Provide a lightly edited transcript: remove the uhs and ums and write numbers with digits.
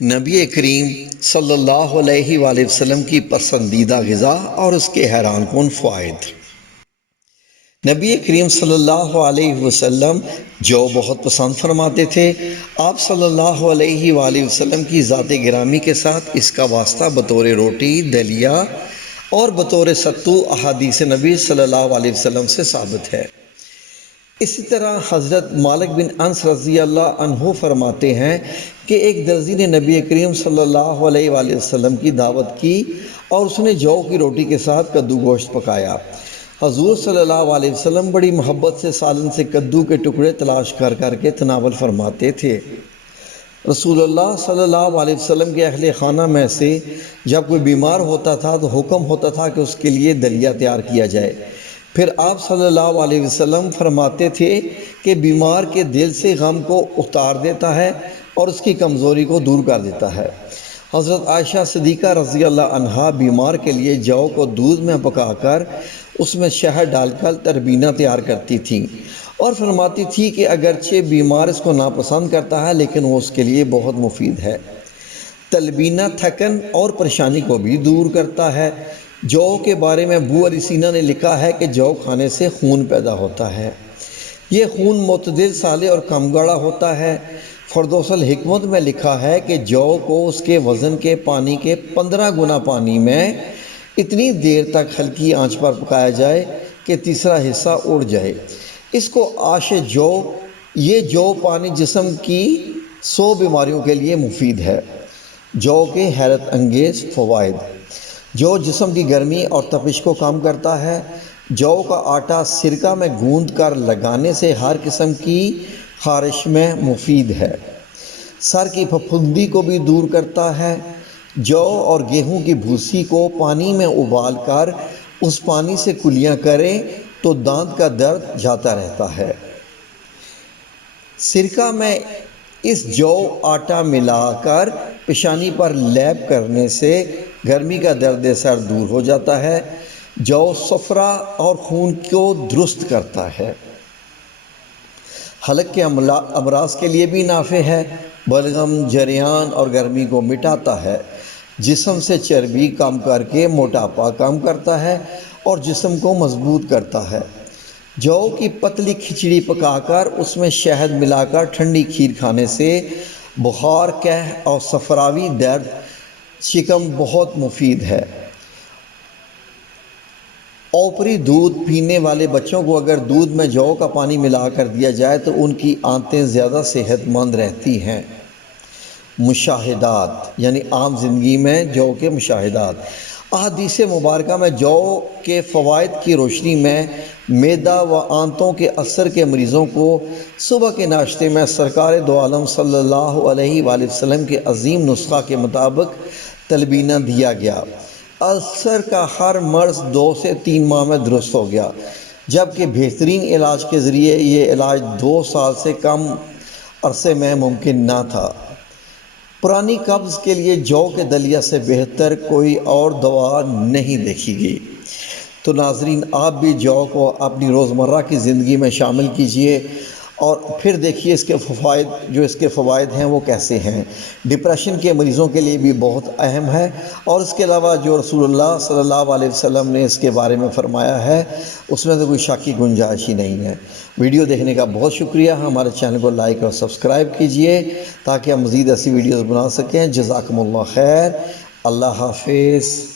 نبی کریم صلی اللہ علیہ وآلہ وسلم کی پسندیدہ غذا اور اس کے حیران کن فوائد۔ نبی کریم صلی اللہ علیہ وسلم جو بہت پسند فرماتے تھے۔ آپ صلی اللہ علیہ وآلہ وسلم کی ذات گرامی کے ساتھ اس کا واسطہ بطور روٹی، دلیا اور بطور ستو احادیث نبی صلی اللہ علیہ وسلم سے ثابت ہے۔ اسی طرح حضرت مالک بن انس رضی اللہ عنہ فرماتے ہیں کہ ایک درزی نے نبی کریم صلی اللہ علیہ وآلہ وسلم کی دعوت کی اور اس نے جو کی روٹی کے ساتھ کدو گوشت پکایا۔ حضور صلی اللہ علیہ وسلم بڑی محبت سے سالن سے کدو کے ٹکڑے تلاش کر کر کے تناول فرماتے تھے۔ رسول اللہ صلی اللہ علیہ وسلم کے اہل خانہ میں سے جب کوئی بیمار ہوتا تھا تو حکم ہوتا تھا کہ اس کے لیے دلیا تیار کیا جائے۔ پھر آپ صلی اللہ علیہ وسلم فرماتے تھے کہ بیمار کے دل سے غم کو اتار دیتا ہے اور اس کی کمزوری کو دور کر دیتا ہے۔ حضرت عائشہ صدیقہ رضی اللہ عنہا بیمار کے لیے جو کو دودھ میں پکا کر اس میں شہد ڈال کر تربینہ تیار کرتی تھیں اور فرماتی تھی کہ اگرچہ بیمار اس کو ناپسند کرتا ہے لیکن وہ اس کے لیے بہت مفید ہے۔ تلبینہ تھکن اور پریشانی کو بھی دور کرتا ہے۔ جو کے بارے میں ابو علی سینا نے لکھا ہے کہ جو کھانے سے خون پیدا ہوتا ہے۔ یہ خون معتدل سالے اور کم گاڑھا ہوتا ہے۔ فردوس الحکمت میں لکھا ہے کہ جو کو اس کے وزن کے پانی کے 15 گنا پانی میں اتنی دیر تک ہلکی آنچ پر پکایا جائے کہ تیسرا حصہ اڑ جائے، اس کو آش جو، یہ جو پانی جسم کی 100 بیماریوں کے لیے مفید ہے۔ جو کے حیرت انگیز فوائد۔ جو جسم کی گرمی اور تپش کو کم کرتا ہے۔ جو کا آٹا سرکہ میں گوندھ کر لگانے سے ہر قسم کی خارش میں مفید ہے۔ سر کی پھپھوندی کو بھی دور کرتا ہے۔ جو اور گیہوں کی بھوسی کو پانی میں ابال کر اس پانی سے کلیاں کریں تو دانت کا درد جاتا رہتا ہے۔ سرکہ میں اس جو آٹا ملا کر پیشانی پر لیپ کرنے سے گرمی کا درد سر دور ہو جاتا ہے۔ جو صفرا اور خون کو درست کرتا ہے۔ حلق کے امراض کے لیے بھی نافع ہے۔ بلغم، جریان اور گرمی کو مٹاتا ہے۔ جسم سے چربی کم کر کے موٹاپا کم کرتا ہے اور جسم کو مضبوط کرتا ہے۔ جو کی پتلی کھچڑی پکا کر اس میں شہد ملا کر ٹھنڈی کھیر کھانے سے بخار، قے اور صفراوی درد، شکم بہت مفید ہے۔ اوپری دودھ پینے والے بچوں کو اگر دودھ میں جو کا پانی ملا کر دیا جائے تو ان کی آنتیں زیادہ صحت مند رہتی ہیں۔ مشاہدات یعنی عام زندگی میں جو کے مشاہدات۔ احادیث مبارکہ میں جو کے فوائد کی روشنی میں معدہ و آنتوں کے اثر کے مریضوں کو صبح کے ناشتے میں سرکار دو عالم صلی اللہ علیہ وآلہ وسلم کے عظیم نسخہ کے مطابق تلبینہ دیا گیا۔ السر کا ہر مرض 2 سے 3 ماہ میں درست ہو گیا، جبکہ بہترین علاج کے ذریعے یہ علاج 2 سال سے کم عرصے میں ممکن نہ تھا۔ پرانی قبض کے لیے جو کے دلیا سے بہتر کوئی اور دوا نہیں دیکھی گئی۔ تو ناظرین، آپ بھی جو کو اپنی روزمرہ کی زندگی میں شامل کیجئے اور پھر دیکھیے اس کے فوائد ہیں وہ کیسے ہیں۔ ڈپریشن کے مریضوں کے لیے بھی بہت اہم ہے اور اس کے علاوہ جو رسول اللہ صلی اللہ علیہ وسلم نے اس کے بارے میں فرمایا ہے اس میں تو کوئی شک کی گنجائش ہی نہیں ہے۔ ویڈیو دیکھنے کا بہت شکریہ۔ ہمارے چینل کو لائک اور سبسکرائب کیجئے تاکہ ہم مزید ایسی ویڈیوز بنا سکیں۔ جزاکم اللہ خیر۔ اللہ حافظ۔